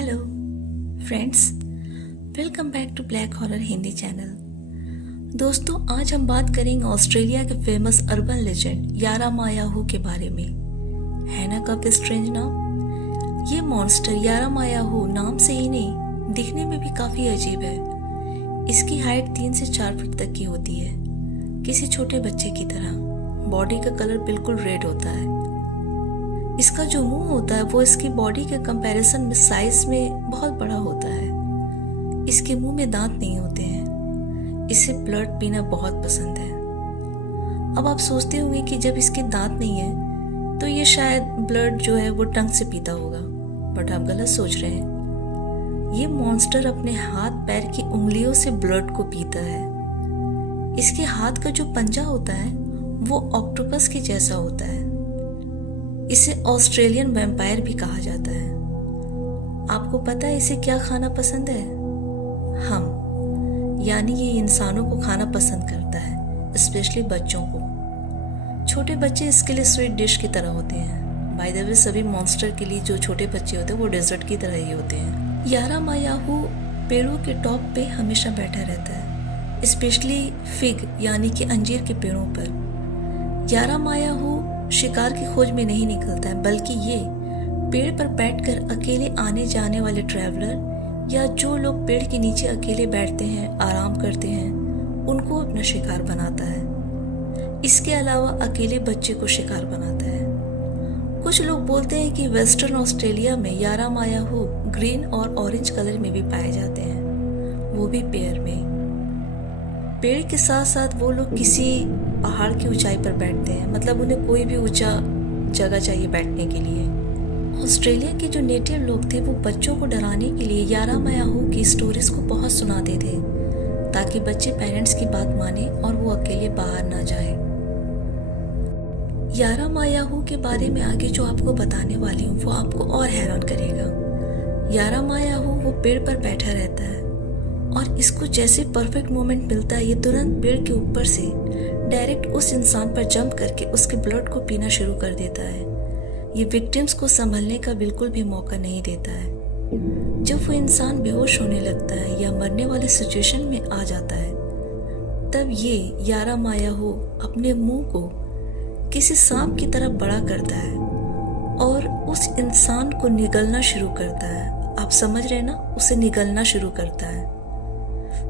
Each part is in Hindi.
Hello friends, welcome back to black horror Hindi channel. दोस्तों, आज हम बात करेंगे ऑस्ट्रेलिया के फेमस अर्बन लेजेंड यारा मायाहू के बारे में। है ना काफी स्ट्रेंज नाम। ये मॉन्स्टर यारा मायाहू नाम से ही नहीं, दिखने में भी काफी अजीब है। इसकी हाइट 3 से 4 फीट तक की होती है, किसी छोटे बच्चे की तरह। बॉडी का कलर बिल्कुल रेड होता है। इसका जो मुंह होता है वो इसकी बॉडी के कंपैरिजन में साइज में बहुत बड़ा होता है। इसके मुंह में दांत नहीं होते हैं। इसे ब्लड पीना बहुत पसंद है। अब आप सोचते होंगे कि जब इसके दांत नहीं है तो ये शायद ब्लड जो है वो टंग से पीता होगा, बट आप गलत सोच रहे हैं। ये मॉन्स्टर अपने हाथ पैर की उंगलियों से ब्लड को पीता है। इसके हाथ का जो पंजा होता है वो ऑक्टोपस के जैसा होता है। इसे ऑस्ट्रेलियन वैम्पायर भी कहा जाता है। आपको पता है इसे क्या खाना पसंद है? हम, यानी ये इंसानों को खाना पसंद करता है, स्पेशली बच्चों को। छोटे बच्चे इसके लिए स्वीट डिश की तरह होते हैं। बाय द वे, सभी मॉन्स्टर के लिए जो छोटे बच्चे होते हैं वो डेजर्ट की तरह ही होते हैं। यारा मायाहू पेड़ों के टॉप पे हमेशा बैठा रहता है, स्पेशली फिग यानी कि अंजीर के पेड़ों पर। यारा मायाहू शिकार की खोज में नहीं निकलता है, बल्कि ये पेड़ पर बैठकर अकेले आने जाने वाले ट्रैवलर या जो लोग पेड़ के नीचे अकेले बैठते हैं, आराम करते हैं, उनको अपना शिकार बनाता है। इसके अलावा अकेले बच्चे को शिकार बनाता है। कुछ लोग बोलते हैं कि वेस्टर्न ऑस्ट्रेलिया में यारा मायाहू ग्रीन और ऑरेंज कलर में भी पाए जाते हैं, वो भी पेड़ में। पेड़ के साथ साथ वो लोग किसी पहाड़ की ऊंचाई पर बैठते हैं, मतलब उन्हें कोई भी ऊंचा जगह चाहिए बैठने के लिए। ऑस्ट्रेलिया के जो नेटिव लोग थे वो बच्चों को डराने के लिए यारा मायाहू की स्टोरीज को बहुत सुनाते थे, ताकि बच्चे पेरेंट्स की बात माने और वो अकेले बाहर ना जाए। यारा मायाहू के बारे में आगे जो आपको बताने वाली हूँ वो आपको और हैरान करेगा। यारा मायाहू वो पेड़ पर बैठा रहता है और इसको जैसे परफेक्ट मोमेंट मिलता है, ये तुरंत पेड़ के ऊपर से डायरेक्ट उस इंसान पर जंप करके उसके ब्लड को पीना शुरू कर देता है। ये विक्टिम्स को संभलने का बिल्कुल भी मौका नहीं देता है। जब वो इंसान बेहोश होने लगता है या मरने वाले सिचुएशन में आ जाता है, तब ये यारा मायाहू अपने मुंह को किसी सांप की तरह बड़ा करता है और उस इंसान को निगलना शुरू करता है। आप समझ रहे ना, उसे निगलना शुरू करता है।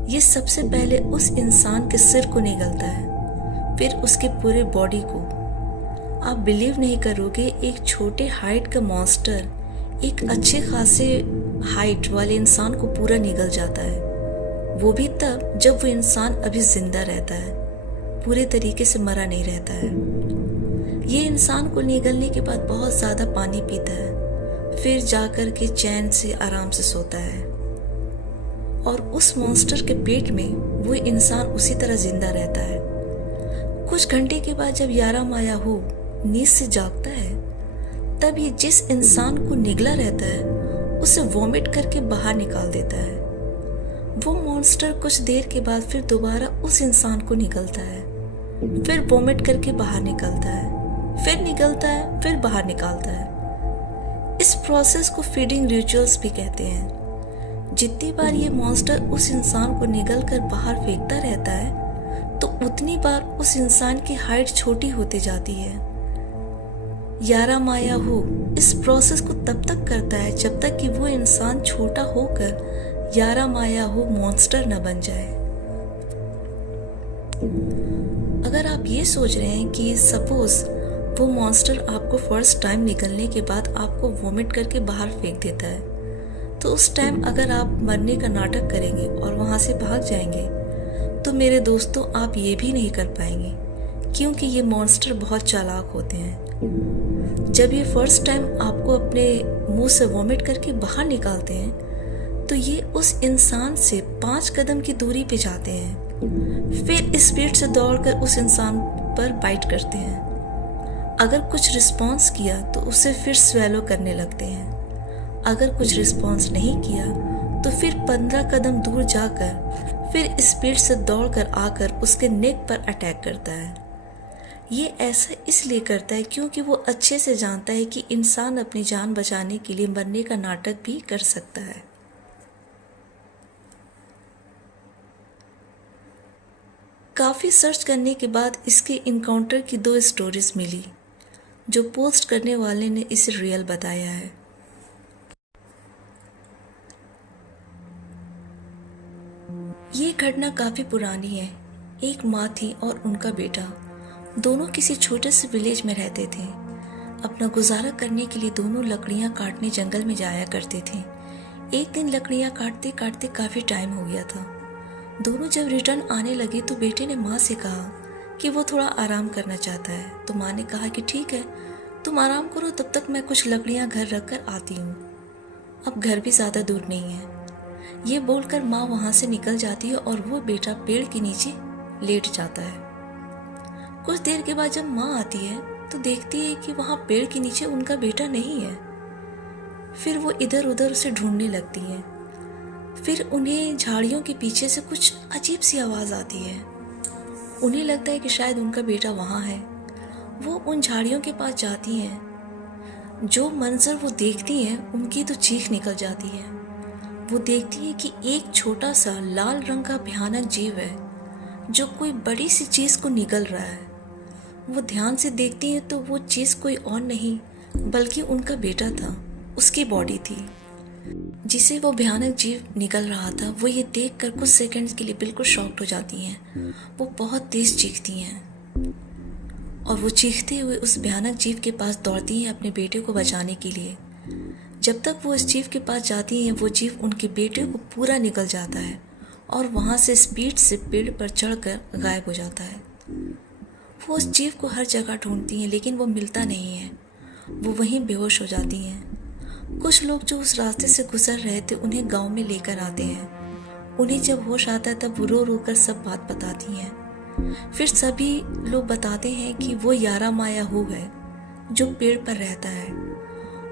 ये सबसे पहले उस इंसान के सिर को निगलता है, फिर उसके पूरे बॉडी को। आप बिलीव नहीं करोगे, एक छोटे हाइट का मॉन्स्टर एक अच्छे खासे हाइट वाले इंसान को पूरा निगल जाता है, वो भी तब जब वो इंसान अभी जिंदा रहता है, पूरे तरीके से मरा नहीं रहता है। ये इंसान को निगलने के बाद बहुत ज़्यादा पानी पीता है, फिर जाकर के चैन से आराम से सोता है और उस मॉन्स्टर के पेट में वो इंसान उसी तरह जिंदा रहता है। कुछ घंटे के बाद जब यारा मायाहू नींद से जागता है, तब ये जिस इंसान को निगला रहता है उसे वॉमिट करके बाहर निकाल देता है। वो मॉन्स्टर कुछ देर के बाद फिर दोबारा उस इंसान को निगलता है, फिर वॉमिट करके बाहर निकलता है, फिर निकलता है, फिर बाहर निकालता है। इस प्रोसेस को फीडिंग रिचुअल्स भी कहते हैं। जितनी बार ये मॉन्स्टर उस इंसान को निगल कर बाहर फेंकता रहता है, तो उतनी बार उस इंसान की हाइट छोटी होती जाती है। यारा मायाहू इस प्रोसेस को तब तक करता है जब तक कि वो इंसान छोटा होकर यारा मायाहू मॉन्स्टर न बन जाए। अगर आप ये सोच रहे हैं कि सपोज वो मॉन्स्टर आपको फर्स्ट टाइम निकलने के बाद आपको वॉमिट करके बाहर फेंक देता है, तो उस टाइम अगर आप मरने का नाटक करेंगे और वहां से भाग जाएंगे, तो मेरे दोस्तों आप ये भी नहीं कर पाएंगे, क्योंकि ये मॉन्स्टर बहुत चालाक होते हैं। जब ये फर्स्ट टाइम आपको अपने मुंह से वॉमिट करके बाहर निकालते हैं, तो ये उस इंसान से 5 कदम की दूरी पे जाते हैं, फिर स्पीड से दौड़कर उस इंसान पर बाइट करते हैं। अगर कुछ रिस्पॉन्स किया तो उसे फिर स्वेलो करने लगते हैं। अगर कुछ रिस्पॉन्स नहीं किया तो फिर 15 कदम दूर जाकर फिर स्पीड से दौड़कर आकर उसके नेक पर अटैक करता है। ये ऐसा इसलिए करता है क्योंकि वो अच्छे से जानता है कि इंसान अपनी जान बचाने के लिए मरने का नाटक भी कर सकता है। काफ़ी सर्च करने के बाद इसके इनकाउंटर की 2 स्टोरीज मिली, जो पोस्ट करने वाले ने इसे रियल बताया है। ये घटना काफ़ी पुरानी है। एक माँ थी और उनका बेटा, दोनों किसी छोटे से विलेज में रहते थे। अपना गुजारा करने के लिए दोनों लकड़ियाँ काटने जंगल में जाया करते थे। एक दिन लकड़ियाँ काटते काटते काफ़ी टाइम हो गया था। दोनों जब रिटर्न आने लगे तो बेटे ने माँ से कहा कि वो थोड़ा आराम करना चाहता है। तो माँ ने कहा कि ठीक है, तुम आराम करो, तब तक मैं कुछ लकड़ियाँ घर रख कर आती हूँ। अब घर भी ज़्यादा दूर नहीं है। ये बोलकर माँ वहाँ से निकल जाती है और वो बेटा पेड़ के नीचे लेट जाता है। कुछ देर के बाद जब माँ आती है तो देखती है कि वहाँ पेड़ के नीचे उनका बेटा नहीं है। फिर वो इधर उधर उसे ढूंढने लगती है। फिर उन्हें झाड़ियों के पीछे से कुछ अजीब सी आवाज़ आती है। उन्हें लगता है कि शायद उनका बेटा वहाँ है। वो उन झाड़ियों के पास जाती हैं। जो मंजर वो देखती हैं उनकी तो चीख निकल जाती है। वो देखती है कि एक छोटा सा लाल रंग का भयानक जीव है जो कोई बड़ी सी चीज़ को निगल रहा है। वो ध्यान से देखती है तो वो चीज़ कोई और नहीं बल्कि उनका बेटा था। उसकी बॉडी थी जिसे वो भयानक जीव निकल रहा था। वो ये देखकर कुछ सेकंड्स के लिए बिल्कुल शॉक्ड हो जाती हैं। वो बहुत तेज चीखती हैं और वो चीखते हुए उस भयानक जीव के पास दौड़ती हैं अपने बेटे को बचाने के लिए। जब तक वो इस जीव के पास जाती हैं वो जीव उनके बेटे को पूरा निकल जाता है और वहाँ से स्पीड से पेड़ पर चढ़कर गायब हो जाता है। वो उस जीव को हर जगह ढूंढती हैं लेकिन वो मिलता नहीं है। वो वहीं बेहोश हो जाती हैं। कुछ लोग जो उस रास्ते से गुजर रहे थे उन्हें गांव में लेकर आते हैं। उन्हें जब होश आता है तब वो रो रो कर सब बात बताती हैं। फिर सभी लोग बताते हैं कि वो यारा मायाहू है जो पेड़ पर रहता है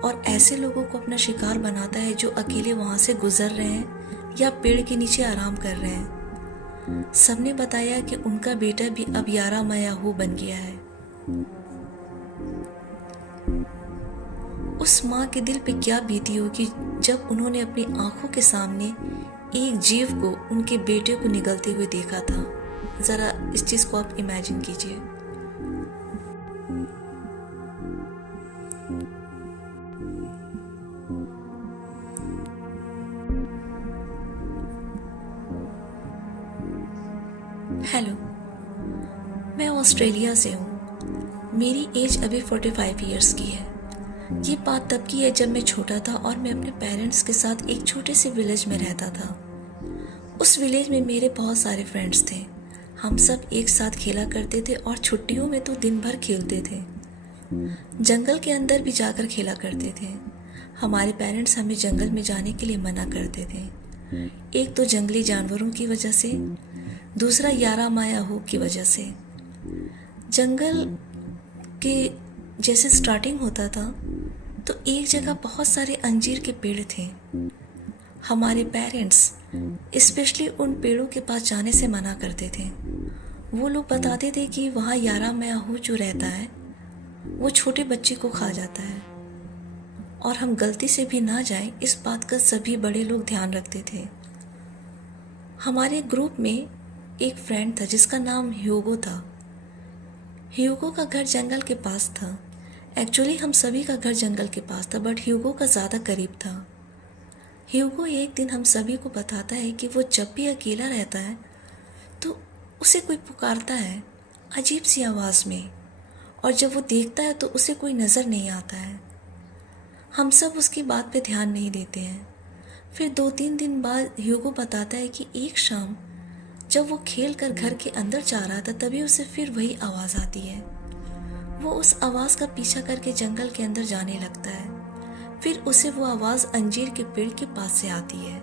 और ऐसे लोगों को अपना शिकार बनाता है जो अकेले वहाँ से गुजर रहे हैं या पेड़ के नीचे आराम कर रहे हैं। सबने बताया कि उनका बेटा भी अब यारा मायाहू बन गया है। उस माँ के दिल पे क्या बीती होगी जब उन्होंने अपनी आंखों के सामने एक जीव को उनके बेटे को निगलते हुए देखा था। ज़रा इस चीज़ को आप इमेजिन कीजिए। हेलो, मैं ऑस्ट्रेलिया से हूँ। मेरी एज अभी 45 इयर्स की है। ये बात तब की है जब मैं छोटा था और मैं अपने पेरेंट्स के साथ एक छोटे से विलेज में रहता था। उस विलेज में मेरे बहुत सारे फ्रेंड्स थे। हम सब एक साथ खेला करते थे और छुट्टियों में तो दिन भर खेलते थे। जंगल के अंदर भी जाकर खेला करते थे। हमारे पेरेंट्स हमें जंगल में जाने के लिए मना करते थे। एक तो जंगली जानवरों की वजह से, दूसरा यारा मायाहू की वजह से। जंगल के जैसे स्टार्टिंग होता था तो एक जगह बहुत सारे अंजीर के पेड़ थे। हमारे पेरेंट्स स्पेशली उन पेड़ों के पास जाने से मना करते थे। वो लोग बताते थे कि वहाँ यारा मायाहू जो रहता है वो छोटे बच्चे को खा जाता है और हम गलती से भी ना जाएं, इस बात का सभी बड़े लोग ध्यान रखते थे। हमारे ग्रुप में एक फ्रेंड था जिसका नाम ह्यूगो था। ह्यूगो का घर जंगल के पास था। एक्चुअली हम सभी का घर जंगल के पास था बट ह्यूगो का ज़्यादा करीब था। ह्यूगो एक दिन हम सभी को बताता है कि वो जब भी अकेला रहता है तो उसे कोई पुकारता है अजीब सी आवाज़ में, और जब वो देखता है तो उसे कोई नज़र नहीं आता है। हम सब उसकी बात पे ध्यान नहीं देते हैं। फिर 2-3 दिन बाद ह्यूगो बताता है कि एक शाम जब वो खेल कर घर के अंदर जा रहा था तभी उसे फिर वही आवाज़ आती है। वो उस आवाज़ का पीछा करके जंगल के अंदर जाने लगता है। फिर उसे वो आवाज़ अंजीर के पेड़ के पास से आती है।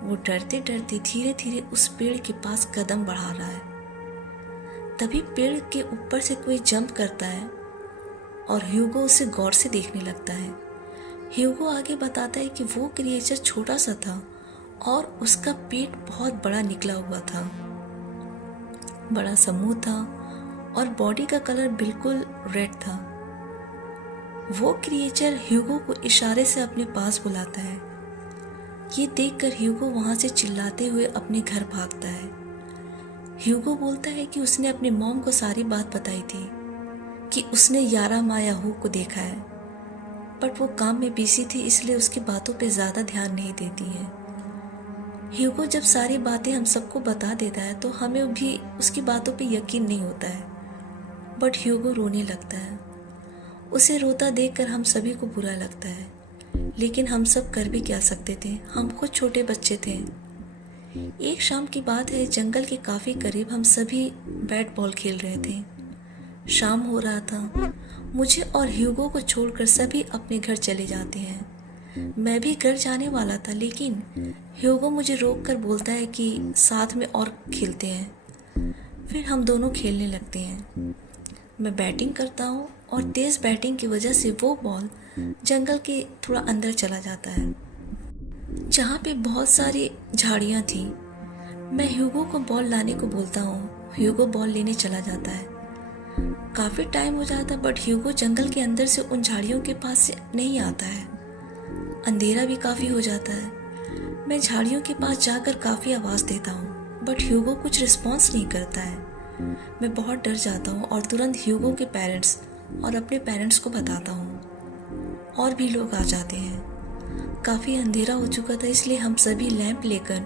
वो डरते डरते धीरे धीरे उस पेड़ के पास कदम बढ़ा रहा है। तभी पेड़ के ऊपर से कोई जंप करता है और ह्यूगो उसे गौर से देखने लगता है। ह्यूगो आगे बताता है कि वो क्रिएचर छोटा सा था और उसका पेट बहुत बड़ा निकला हुआ था, बड़ा सा मुंह था और बॉडी का कलर बिल्कुल रेड था। वो क्रिएचर ह्यूगो को इशारे से अपने पास बुलाता है। ये देखकर ह्यूगो वहाँ से चिल्लाते हुए अपने घर भागता है। ह्यूगो बोलता है कि उसने अपनी मॉम को सारी बात बताई थी कि उसने यारा मायाहू को देखा है, बट वो काम में बिजी थी इसलिए उसकी बातों पे ज़्यादा ध्यान नहीं देती है। ह्यूगो जब सारी बातें हम सबको बता देता है तो हमें भी उसकी बातों पे यकीन नहीं होता है, बट ह्यूगो रोने लगता है। उसे रोता देखकर हम सभी को बुरा लगता है, लेकिन हम सब कर भी क्या सकते थे, हम खुद छोटे बच्चे थे। एक शाम की बात है, जंगल के काफ़ी करीब हम सभी बैट बॉल खेल रहे थे। शाम हो रहा था। मुझे और ह्यूगो को छोड़कर सभी अपने घर चले जाते हैं। मैं भी घर जाने वाला था, लेकिन ह्यूगो मुझे रोककर बोलता है कि साथ में और खेलते हैं। फिर हम दोनों खेलने लगते हैं। मैं बैटिंग करता हूँ और तेज़ बैटिंग की वजह से वो बॉल जंगल के थोड़ा अंदर चला जाता है, जहाँ पे बहुत सारी झाड़ियाँ थी। मैं ह्यूगो को बॉल लाने को बोलता हूँ। ह्यूगो बॉल लेने चला जाता है। काफ़ी टाइम हो जाता है, बट ह्यूगो जंगल के अंदर से उन झाड़ियों के पास से नहीं आता है। अंधेरा भी काफ़ी हो जाता है। मैं झाड़ियों के पास जाकर काफ़ी आवाज़ देता हूँ, बट ह्यूगो कुछ रिस्पॉन्स नहीं करता है। मैं बहुत डर जाता हूँ और तुरंत ह्यूगो के पेरेंट्स और अपने पेरेंट्स को बताता हूँ। और भी लोग आ जाते हैं। काफ़ी अंधेरा हो चुका था, इसलिए हम सभी लैंप लेकर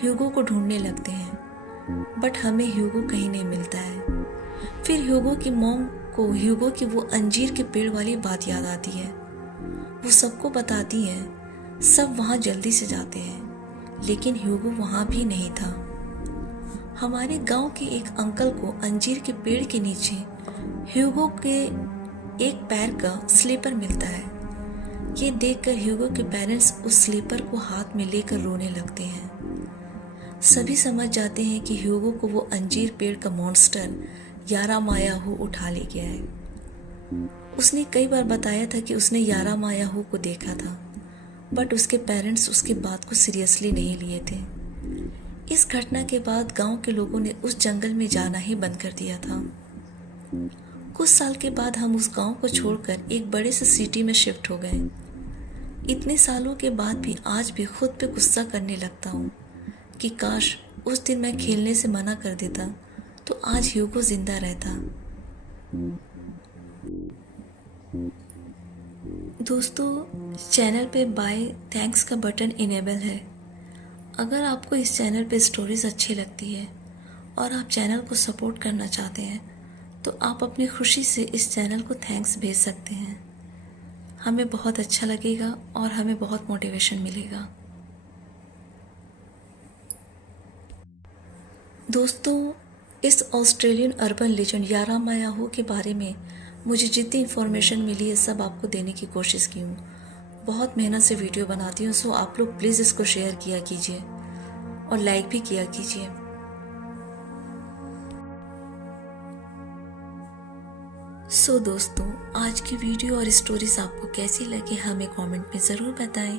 ह्यूगो को ढूंढने लगते हैं, बट हमें ह्यूगो कहीं नहीं मिलता है। फिर ह्यूगो की मॉम को ह्यूगो की वो अंजीर के पेड़ वाली बात याद आती है। वो सबको बताती है। सब वहाँ जल्दी से जाते हैं, लेकिन ह्यूगो वहाँ भी नहीं था। हमारे गांव के एक अंकल को अंजीर के पेड़ के नीचे ह्यूगो के एक पैर का स्लीपर मिलता है। ये देखकर ह्यूगो के पेरेंट्स उस स्लीपर को हाथ में लेकर रोने लगते हैं। सभी समझ जाते हैं कि ह्यूगो को वो अंजीर पेड़ का मॉन्स्टर यारा मायाहू उठा ले गया है। उसने कई बार बताया था कि उसने यारा मायाहू को देखा था, बट उसके पेरेंट्स उसकी बात को सीरियसली नहीं लिए थे। इस घटना के बाद गांव के लोगों ने उस जंगल में जाना ही बंद कर दिया था। कुछ साल के बाद हम उस गांव को छोड़कर एक बड़े से सिटी में शिफ्ट हो गए। इतने सालों के बाद भी आज भी खुद पे गुस्सा करने लगता हूँ कि काश उस दिन मैं खेलने से मना कर देता तो आज ह्यूगो जिंदा रहता। दोस्तों, चैनल पे बाय थैंक्स का बटन इनेबल है। अगर आपको इस चैनल पे स्टोरीज अच्छी लगती है और आप चैनल को सपोर्ट करना चाहते हैं तो आप अपनी खुशी से इस चैनल को थैंक्स भेज सकते हैं। हमें बहुत अच्छा लगेगा और हमें बहुत मोटिवेशन मिलेगा। दोस्तों, इस ऑस्ट्रेलियन अर्बन लेजेंड यारा मायाहू के बारे में मुझे जितनी इन्फॉर्मेशन मिली है सब आपको देने की कोशिश की हूँ। बहुत मेहनत से वीडियो बनाती हूँ, सो आप लोग प्लीज़ इसको शेयर किया कीजिए और लाइक भी किया कीजिए। सो दोस्तों, आज की वीडियो और स्टोरीज आपको कैसी लगी हमें कमेंट में ज़रूर बताएं।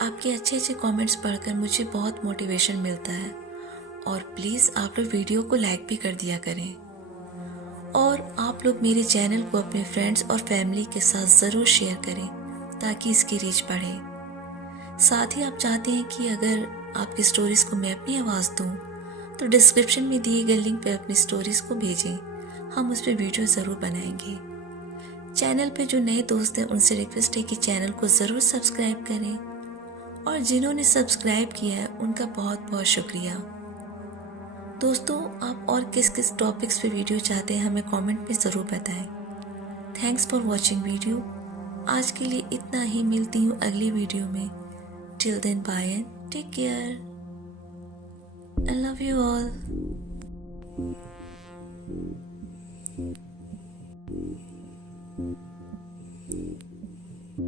आपके अच्छे अच्छे कमेंट्स पढ़कर मुझे बहुत मोटिवेशन मिलता है, और प्लीज़ आप लोग वीडियो को लाइक भी कर दिया करें। और आप लोग मेरे चैनल को अपने फ्रेंड्स और फैमिली के साथ ज़रूर शेयर करें ताकि इसकी रीच बढ़े। साथ ही आप चाहते हैं कि अगर आपकी स्टोरीज़ को मैं अपनी आवाज़ दूं तो डिस्क्रिप्शन में दिए गए लिंक पर अपनी स्टोरीज़ को भेजें, हम उस पर वीडियो ज़रूर बनाएंगे। चैनल पे जो नए दोस्त हैं उनसे रिक्वेस्ट है कि चैनल को ज़रूर सब्सक्राइब करें, और जिन्होंने सब्सक्राइब किया है उनका बहुत बहुत शुक्रिया। दोस्तों, आप और किस किस टॉपिक्स पे वीडियो चाहते हैं हमें कमेंट में ज़रूर बताएं। Thanks for watching video. आज के लिए इतना ही, मिलती हूँ अगली वीडियो में। Till then bye and take care. I love you all.